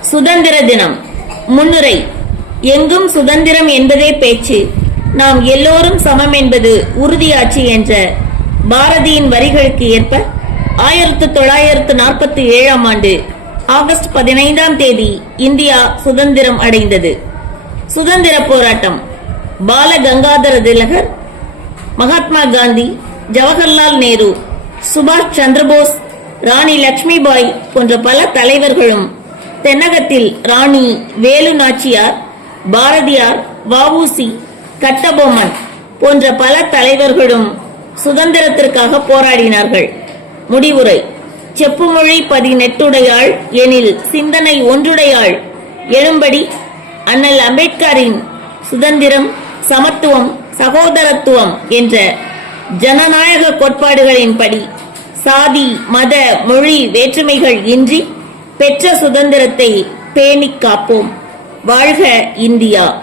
சுதந்திர தினம். முன்னுரை எங்கும் சுதந்திரம் என்பதே பேச்சு. நாம் எல்லோரும் சமம் என்பது உறுதியாச்சு என்ற பாரதியின் வரிகளுக்கு ஏற்ப ஆயிரத்து தொள்ளாயிரத்து நாற்பத்தி ஏழாம் ஆண்டு ஆகஸ்ட் பதினைந்தாம் தேதி இந்தியா சுதந்திரம் அடைந்தது. சுதந்திர போராட்டம். பால கங்காதர திலகர் மகாத்மா காந்தி ஜவஹர்லால் நேரு சுபாஷ் சந்திரபோஸ் ராணி லட்சுமிபாய் போன்ற பல தலைவர்களும் தென்னகத்தில் ராணி வேலு நாச்சியார் பாரதியார் வவுசி கட்டபொம்மன் போன்ற பல தலைவர்களும் சுதந்திரத்திற்காக போராடினார்கள். முடிவுரை. செப்புமொழி பதினெட்டுடையாள் எனில் சிந்தனை ஒன்றுடையாள். எழும்படி. அண்ணல் அம்பேத்கரின் சுதந்திரம் சமத்துவம் சகோதரத்துவம் என்ற ஜனநாயக கோட்பாடுகளின்படி சாதி மத மொழி வேற்றுமைகள் இன்றி பெற்ற சுதந்திரத்தை பேணிக் காப்போம். வாழ்க இந்தியா.